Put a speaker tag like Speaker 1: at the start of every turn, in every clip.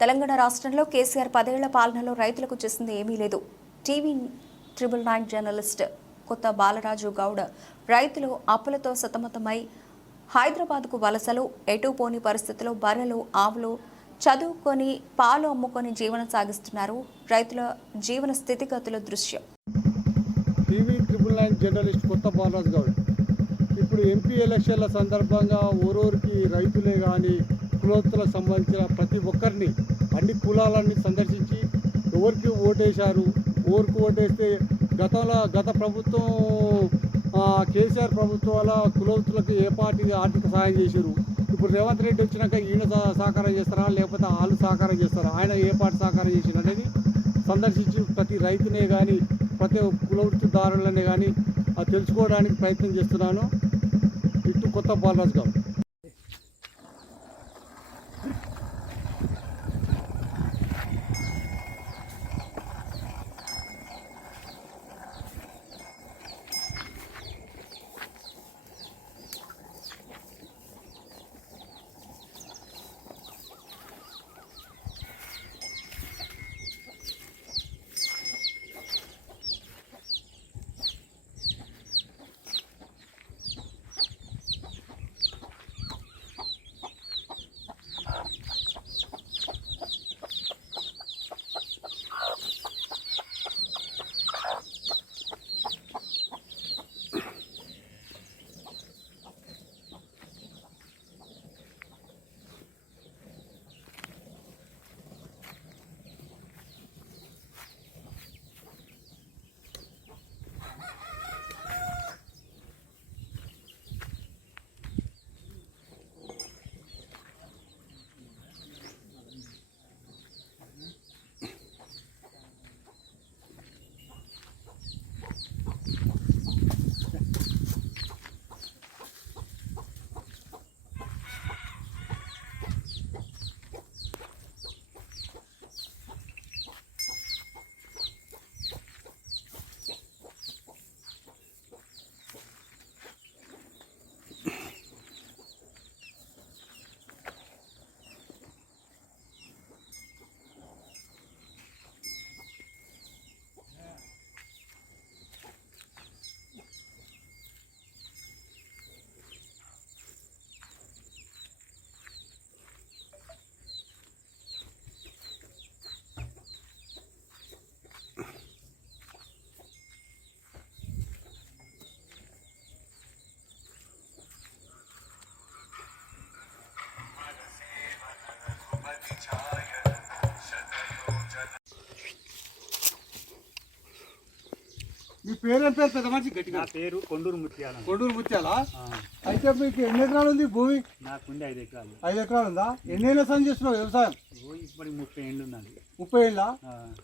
Speaker 1: తెలంగాణ రాష్ట్రంలో కేసీఆర్ పదేళ్ళ పాలనలో రైతులకు చేసింది ఏమీ లేదు. టీవీ ట్రిపుల్ నైన్ జర్నలిస్ట్ కొత్త బాలరాజు గౌడ్ రైతులు అప్పులతో సతమతమై హైదరాబాద్కు వలసలు ఎటు పోని పరిస్థితిలో బర్రెలు ఆవులు చదువుకొని పాలు అమ్ముకొని జీవనం సాగిస్తున్నారు రైతుల జీవన స్థితిగతుల దృశ్యం.
Speaker 2: టీవీ ట్రిపుల్ నైన్ జర్నలిస్ట్ కొత్త బాలరాజు గౌడ్. ఇప్పుడు ఎంపీ ఎలక్షన్ల సందర్భంగా ఓరోరికి రైతులే కానీ కులోత్తులకు సంబంధించిన ప్రతి ఒక్కరిని అన్ని కులాలన్నీ సందర్శించి ఎవరికి ఓటేశారు ఎవరికి ఓటేస్తే గతంలో గత ప్రభుత్వం కేసీఆర్ కేసీఆర్ ప్రభుత్వాల కులవృత్తులకు ఏ పార్టీ ఆర్థిక సహాయం చేశారు? ఇప్పుడు రేవంత్ రెడ్డి వచ్చినాక ఈయన సహకారం చేస్తారా? లేకపోతే వాళ్ళు సహకారం చేస్తారా? ఆయన ఏ పార్టీ సహకారం చేసిన అనేది సందర్శించి ప్రతి రైతునే కానీ ప్రతి కులవృత్తిదారులనే కానీ అది తెలుసుకోవడానికి ప్రయత్నం చేస్తున్నాను. ఇటు కొత్త బాలరాజు గారు.
Speaker 3: పేరేం పేరు? పెద్ద మనిషి గట్టిగా. నా
Speaker 4: పేరు కొండూరు ముత్యాల
Speaker 3: కొడూరు ముత్యాల? అయితే మీకు ఎన్ని ఎకరాలు ఉంది భూమి?
Speaker 4: నాకుంది ఐదు ఎకరాలు.
Speaker 3: ఐదు ఎకరాలు ఉందా? ఎన్ని ఏళ్ళ సాయం చేస్తున్నావు వ్యవసాయం?
Speaker 4: ఓ ఇప్పటికి ముప్పై ఏళ్ళు ఉన్నది
Speaker 3: ముప్పై ఏళ్ళ?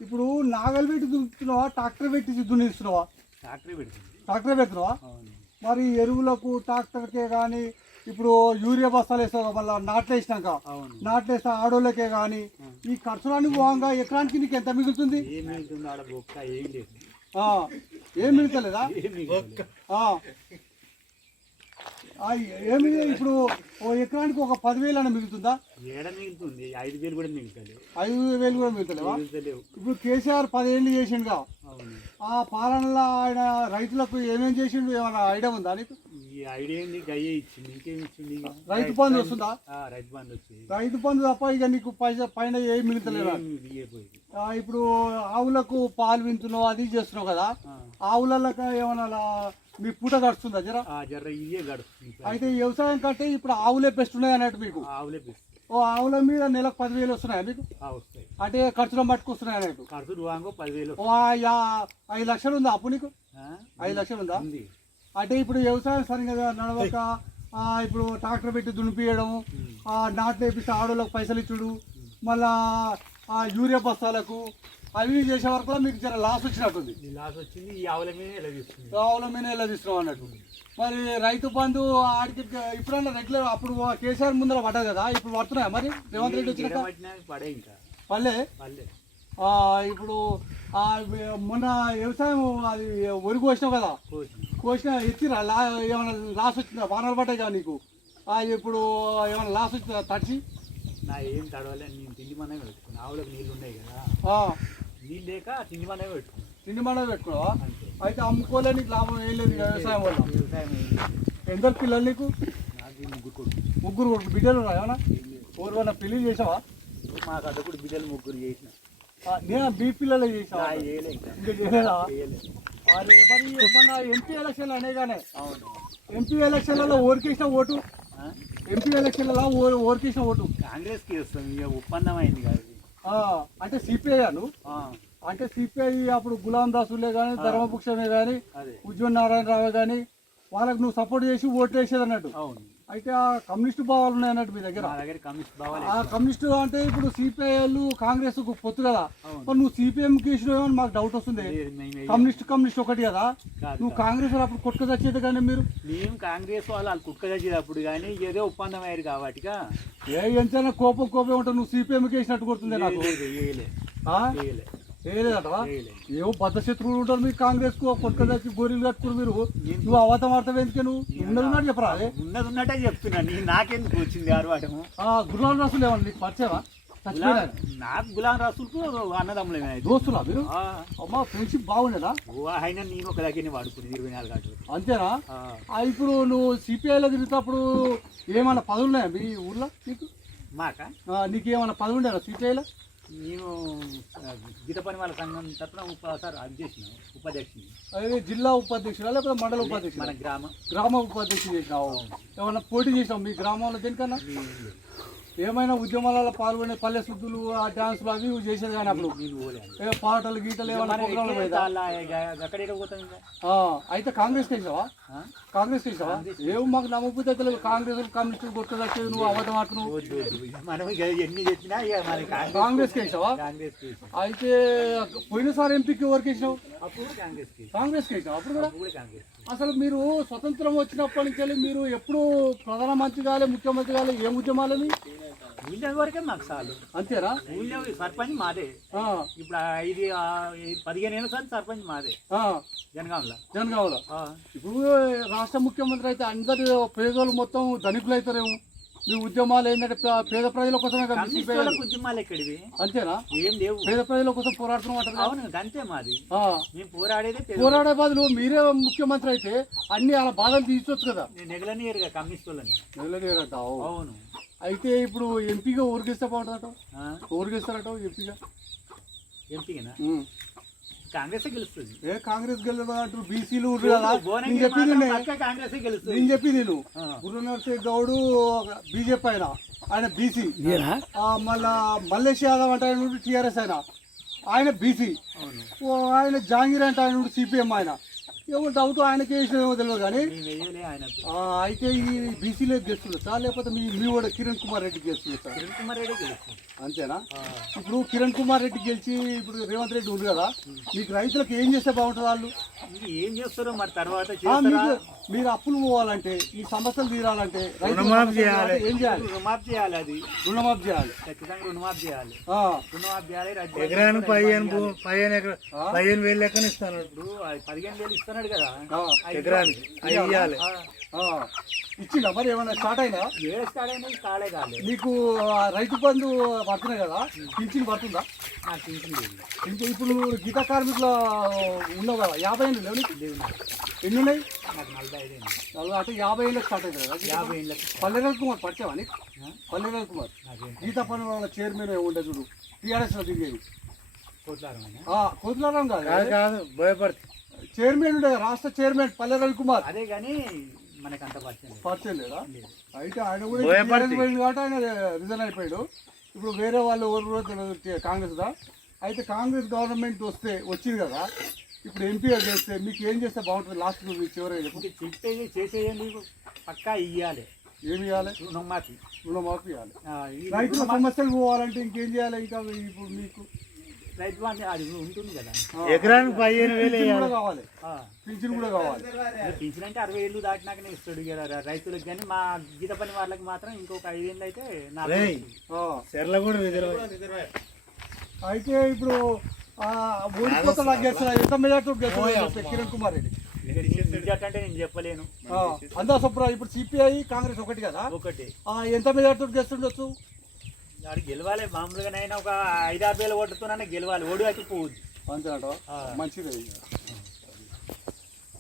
Speaker 3: ఇప్పుడు నాగలు పెట్టి దున్నుతున్నావా? ట్రాక్టర్ పెట్టి దున్నిస్తున్నావా?
Speaker 4: ఫ్యాక్టరీ పెడుతుంది.
Speaker 3: ట్రాక్టర్ పెడుతున్నావా? మరి ఎరువులకు ట్రాక్టర్కే కానీ ఇప్పుడు యూరియా బస్తాలు వేస్తావు మళ్ళీ నాట్లు వేసినాక. నాట్లు వేస్తే ఆడోళ్ళకే కానీ ఈ ఖర్చులన్నీ పోగా ఎకరానికి నీకు ఎంత మిగులుతుంది? ఏం మిగులుతుందో ఆడ బొక్క ఏం లేదు ఆ, ఏం మిగులుతలేదా
Speaker 4: ఏం మిగులుతుంది
Speaker 3: ఆ. ఆ, ఏమి ఇప్పుడు ఓ ఎకరానికి ఒక పదివేలు అని మిగులుతుందా?
Speaker 4: ఏడ మిగులుతుంది? ఐదు వేలు కూడా మిగులుతలేవు.
Speaker 3: ఐదు వేలు కూడా మిగులుతలేవా? మిగులుతలేవు. ఇప్పుడు కేసీఆర్ పదేళ్ళు చేసిండుగా. ఆ పాలనలో ఆయన రైతులకు ఏమేం చేసిండు? ఏమైనా ఐడియా ఉందా నీకు?
Speaker 4: ఐడియా ఏంది? గయ్యే ఇచ్చింది ఇంకేం ఇచ్చింది ఇక?
Speaker 3: రైతు బంధు వస్తుందా?
Speaker 4: రైతు బంధు వచ్చింది
Speaker 3: రైతు బంధు తప్ప ఇక నీకు పైసా పైన ఏం ఆ, ఇప్పుడు ఆవులకు పాలు వింటున్నావు అది చేస్తున్నావు కదా. ఆవులకు ఏమైనా లా- మీ పూట గడుస్తుందా జరా?
Speaker 4: ఆ జర్ర ఇయ్యే గడుస్తుంది.
Speaker 3: అయితే వ్యవసాయం కంటే ఇప్పుడు ఆవులే బెస్ట్ ఉన్నాయి అన్నట్టు మీకు? ఆవులే బెస్ట్ ఓ ఆవుల మీద నెలకు పదివేలు వస్తున్నాయా మీకు? వస్తాయి. అంటే ఖర్చులో పట్టుకొస్తున్నాయి అన్నట్టు?
Speaker 4: ఖర్చు వాంగో పదివేలు
Speaker 3: ఐదు లక్షలు ఉందా అప్పు నీకు? ఐదు లక్షలు ఉందా? ఉంది. అంటే ఇప్పుడు వ్యవసాయం సరిగ్గా నడవక ఇప్పుడు ట్రాక్టర్ పెట్టి దునిపియడం ఆ, నాట్లు వేపిస్తే ఆడోళ్ళకి పైసలు ఇచ్చుడు మళ్ళా యూరియా బస్తాలకు అవి చేసే వరకు మీకు జర లాస్ వచ్చినట్టుంది.
Speaker 4: లాస్ వచ్చింది ఈ ఆవుల మీద ఎలా తీసుకుంది
Speaker 3: ఆవుల మీద ఎలా తీస్తున్నాం అన్నట్టు. మరి రైతు బంధు ఆడికి ఇప్పుడన్నా రెగ్యులర్ అప్పుడు కేసీఆర్ ముందర పడ్డది కదా ఇప్పుడు పడుతున్నాయా మరి? రేవంత్ రెడ్డి
Speaker 4: పట్టినా పడే ఇంకా. పల్లె పల్లె
Speaker 3: ఇప్పుడు మొన్న వ్యవసాయం అది వరి కోసినావు కదా? కోసిన ఎత్తిరా లా ఏమైనా లాస్ వచ్చిందా? వానలు పడ్డాయి కదా నీకు. ఇప్పుడు ఏమైనా లాస్ వచ్చిందా? తడిచి?
Speaker 4: నా ఏం తడవలే నేను తిండి మనమే పెట్టుకున్నా. ఆవులకు నీళ్ళు ఉన్నాయి కదా. నీళ్ళు లేక తిండి మనమే పెట్టుకున్నా.
Speaker 3: తిండి మనం పెట్టుకున్నావా? అయితే అమ్ముకోలే నీకు లాభం ఏం లేదు వ్యవసాయం వల్ల. వ్యవసాయం. ఎందరు పిల్లలు నీకు? ముగ్గురు కొడుకు ముగ్గురు కొడుకు బిడ్డలు ఏమన్నా? ఎవరివన్నా పెళ్ళి చేసావా?
Speaker 4: మా కథకుడు బిడ్డలు ముగ్గురు చేసిన.
Speaker 3: నేను? బీ పిల్లలు చేసావా? ఇంకా. చేయలేదా? మన ఎంపీ ఎలక్షన్లు అనేగానే ఎంపీ ఎలక్షన్లలో ఓరికేసిన ఓటు? ఎంపీ ఎలక్షన్లలో ఓరికేసిన ఓటు.
Speaker 4: కాంగ్రెస్కి వస్తాం ఇక ఒప్పందం అయింది
Speaker 3: అంటే సిపిఐ అను. అంటే సిపిఐ అప్పుడు గులాం దాసులే కానీ ధర్మపుక్షమే కానీ ఉజ్వల్ నారాయణరావు కానీ వాళ్ళకి నువ్వు సపోర్ట్ చేసి ఓటు వేసేది అన్నట్టు. అవును. అయితే ఆ కమ్యూనిస్ట్ భావాలు ఉన్నాయి అన్నట్టు మీ దగ్గర ఆ కమ్యూనిస్ట్ అంటే ఇప్పుడు సిపిఐలు కాంగ్రెస్ పొత్తు కదా. మరి నువ్వు సిపిఎం కి అని మాకు డౌట్ వస్తుంది. కమ్యూనిస్ట్ కమ్యూనిస్ట్ ఒకటి కదా. నువ్వు కాంగ్రెస్ వాళ్ళు అప్పుడు కొట్టుకు వచ్చేది కానీ మీరు?
Speaker 4: మేము కాంగ్రెస్ వాళ్ళు వాళ్ళు కుక్క చచ్చేటప్పుడు కానీ ఏదో ఒప్పందం అయ్యారు కాబట్టిగా.
Speaker 3: ఏ ఎంతైనా కోపం కోపం ఉంటావు నువ్వు సిపిఎం కి వేసినట్టు కొడుతుంది నాకు. ఏవో బద్ద శత్రువులు ఉంటారు మీరు కాంగ్రెస్కు కొట్టుకు వచ్చి గోరీలు కట్టుకుని మీరు నువ్వు అవతం ఆడతావు ఎందుకే నువ్వు? ఉన్నది ఉన్నట్టు చెప్పరా?
Speaker 4: ఉన్నది ఉన్నట్టే చెప్తున్నా. నీ నాకెందుకు వచ్చింది ఆర్వాటము
Speaker 3: ఆ గురువాల రాసులు ఏమన్నా నీకు? పరిచయమా?
Speaker 4: నాకు గులాం రాసులకు అన్నదమ్ములమే అది.
Speaker 3: దోస్తులా మీరు? అమ్మా ఫ్రెండ్షిప్ బాగుండేదా?
Speaker 4: ఆయన నేను ఒక దగ్గర వాడుకునేది ఇరవై నాలుగు గంటలు
Speaker 3: అంతేనా? ఇప్పుడు నువ్వు సిపిఐలో తిరుగుతప్పుడు ఏమైనా పదవులు ఉన్నాయా మీ ఊర్లో
Speaker 4: నీకు? మాక?
Speaker 3: నీకు ఏమైనా పదవి ఉండేనా సిపిఐలో?
Speaker 4: నేను ఆ, గీత పని వాళ్ళ సంఘం తరఫున ఉప సార్ అది చేసిన ఉపాధ్యక్షుని
Speaker 3: అదే జిల్లా ఉపాధ్యక్షుడా లేకపోతే మండల మన ఉపాధ్యక్షుడా? గ్రామం. గ్రామ ఉపాధ్యక్షుడు చేసినావు? ఏమైనా పోటీ చేసినావు మీ గ్రామంలో దేనికన్నా? ఏమైనా ఉద్యమాలలో పాల్గొనే పల్లె శుద్ధులు ఆ డాన్సులు అవి ఇవి చేసేది కానీ అప్పుడు. ఏ పాటలు గీతలు ఏమైనా ప్రోగ్రాంలు అయితే కాంగ్రెస్ వేసావా? ఆ? కాంగ్రెస్ వేసావా? ఏం మాకు నమ్మబుద్ధి అయితే లేదు. కాంగ్రెస్ కమ్యూనిస్ట్ గుర్తుదచ్చేది నువ్వు అబద్ధం ఆడుతున్నావు. కాంగ్రెస్ కేసు అయితే పోయినసారి ఎంపీకి ఎవరికి వేసినావు అప్పుడు కాంగ్రెస్ వేసావు? అప్పుడు కూడా? అసలు మీరు స్వతంత్రం వచ్చినప్పటి నుంచి మీరు ఎప్పుడు ప్రధానమంత్రి కాలే ముఖ్యమంత్రి కాలే ఏం ఉద్యమాలని
Speaker 4: ఊళ్ళో వరకే మాకు చాలు. అంతేనా? ఊళ్ళో సర్పంచ్ మాదే. ఇప్పుడు ఐదు పదిహేను ఏళ్ళ సార్ సర్పంచ్ మాదే. జనగాంలో
Speaker 3: జనగామలో. ఆ, ఇప్పుడు రాష్ట్ర ముఖ్యమంత్రి అయితే అందరు పేదోళ్ళు మొత్తం ధనికులు అవుతారేమో మీ ఉద్యమాలు ఏంటంటే పేద ప్రజల కోసమే
Speaker 4: ఉద్యమాలు ఎక్కడివి? అంతేనా? ఏం లేవు.
Speaker 3: పేద ప్రజల కోసం పోరాడుతున్నాం అంటారు?
Speaker 4: అవును అంతే మాది. మేము పోరాడేదే
Speaker 3: పోరాడే బదులు మీరే ముఖ్యమంత్రి అయితే అన్ని అలా బాధలు తీర్చొచ్చు కదా.
Speaker 4: నేను నెగలనియరుగా కమ్యూనిస్ట్ వాళ్ళని.
Speaker 3: వెళ్ళలేరంటావు అవును. అయితే ఇప్పుడు ఎంపీగా ఊరికిస్తే బాగుంటుందట. ఆ, ఊరికిస్తారట ఎంపీగా.
Speaker 4: ఎంపీగా. కాంగ్రెస్ గెలుస్తుంది.
Speaker 3: ఏ కాంగ్రెస్ గెలదా అంటారు బీసీలు నేను చెప్పింది మాత్రం నే-
Speaker 4: పక్కా కాంగ్రెస్ గెలుస్తుంది.
Speaker 3: నేను చెప్పింది నేను ఆ. గురు నరసింహ గౌడు బీజేపీ ఆయన. ఆయన బీసీ. మళ్ళా మల్లేష్ యాదవ్ అంటే ఆయన టీఆర్ఎస్ ఆయన. ఆయన బీసీ. ఆయన జాంగీర్ అంటే ఆయన సిపిఎం ఆయన. ఏమో డౌట్ ఆయనకి వేసినేమో తెలియదు కానీ అయితే ఈ బీసీలో గెలుస్తుందా లేకపోతే మీ మీ వాడు కిరణ్ కుమార్ రెడ్డి గెలుస్తుందా
Speaker 4: కిరణ్ కుమార్ రెడ్డి గెలుస్తుంది.
Speaker 3: అంతేనా? ఇప్పుడు కిరణ్ కుమార్ రెడ్డి గెలిచి ఇప్పుడు రేవంత్ రెడ్డి ఉంది కదా మీకు రైతులకు ఏం చేస్తే బాగుంటుంది వాళ్ళు?
Speaker 4: ఏం చేస్తారో మరి తర్వాత
Speaker 3: మీరు అప్పులు పోవాలంటే ఈ సమస్యలు తీరాలంటే
Speaker 4: సమస్యలు తీరాలంటే ఏం చేయాలి? రుణమాఫీ చేయాలి అది.
Speaker 3: రుణమాఫీ చేయాలి.
Speaker 4: ఖచ్చితంగా రుణమాఫీ చేయాలి.
Speaker 3: ఆ, రుణమాఫీ
Speaker 4: చేయాలి
Speaker 2: ఎకరానికి పదిహేను పదిహేను వేలు. లెక్కన ఇస్తాను.
Speaker 4: ఇప్పుడు పదిహేను వేలు ఇస్తున్నాడు కదా.
Speaker 2: ఎకరానికి.
Speaker 3: ఇచ్చిందా మరి ఏమైనా స్టార్ట్ అయినా?
Speaker 4: ఏడు కాడైనా కాడే కాలే
Speaker 3: మీకు ఆ రైతు బంధు పడుతున్నాయి కదా పింఛన్ పడుతుందా?
Speaker 4: నాకు పింఛన్
Speaker 3: ఇంకా ఇప్పుడు గీతా కార్మికులు ఉన్నావు కదా యాభై ఏళ్ళు లేవు లేవు ఎన్ని ఉన్నాయి
Speaker 4: నాకు నలభై ఐదు.
Speaker 3: నలభై అంటే యాభై ఏళ్ళకి స్టార్ట్ అవుతుంది కదా యాభై ఏళ్ళకి పల్లెరాజ్ కుమార్ పరిచయమా నీకు? పల్లెరాజ్ కుమార్. గీతా పని వాళ్ళ చైర్మన్ ఉండే చూడు. టీఆర్ఎస్లో తిరిగేది కోట్లారమైన ఆ, కోతులారాం కాదు.
Speaker 2: కాదు కాదు భయపడుతుంది
Speaker 3: చైర్మన్ ఉండే రాష్ట్ర చైర్మన్ పల్లె రవికుమార్
Speaker 4: అదే కానీ మనకు అంత
Speaker 3: పరిచయం లేదు. అయితే ఆయన కూడా పోయింది కాబట్టి ఆయన రిజైన్ అయిపోయాడు. ఇప్పుడు వేరే వాళ్ళు ఎవరు కూడా తెలియదు కాంగ్రెస్ దా. అయితే కాంగ్రెస్ గవర్నమెంట్ వస్తే వచ్చింది కదా ఇప్పుడు ఎంపీగా చేస్తే మీకు ఏం చేస్తే బాగుంటుంది? లాస్ట్ చివరి
Speaker 4: చెప్పేది చేసేయండి పక్కా ఇయ్యాలి. ఏమి ఇవ్వాలి రుణమాఫీ.
Speaker 3: రుణమాఫీ ఇవ్వాలి రైతుల సమస్యలు పోవాలంటే ఇంకేం చేయాలి? ఇంకా ఇప్పుడు మీకు
Speaker 4: రైతు బంధు అది ఉంటుంది కదా.
Speaker 2: ఎకరానికి పదిహేను వేలు
Speaker 3: కూడా కావాలి. పింఛన్ కూడా కావాలి.
Speaker 4: పింఛన్ అంటే అరవై ఏళ్ళు దాటినాకనే ఇస్తాడు ర- రైతులకు కానీ మా గీత పని వాళ్ళకి మాత్రం ఇంకొక ఐదేళ్ళు అయితే
Speaker 2: చెర్ల కూడా
Speaker 3: అయితే ఇప్పుడు ఆ, ఓడిపోతా గెలిచిన ఎంత మెజార్టీ గెలిచిన కిరణ్ కుమార్ రెడ్డి.
Speaker 4: అంటే నేను చెప్పలేను.
Speaker 3: ఆ, అందా సుబ్రా ఇప్పుడు సిపిఐ కాంగ్రెస్ ఒకటి కదా. ఒకటి. ఆ, ఎంత మెజార్టీ గెలుస్తుండొచ్చు
Speaker 4: వాడు గెలవాలి మామూలుగానైనా ఒక ఐదారు వేలు కొట్టుతున్నా గెలవాలి ఓడి వచ్చి పోవద్దు
Speaker 3: అంతే అంటావా ఆ. మంచిదే.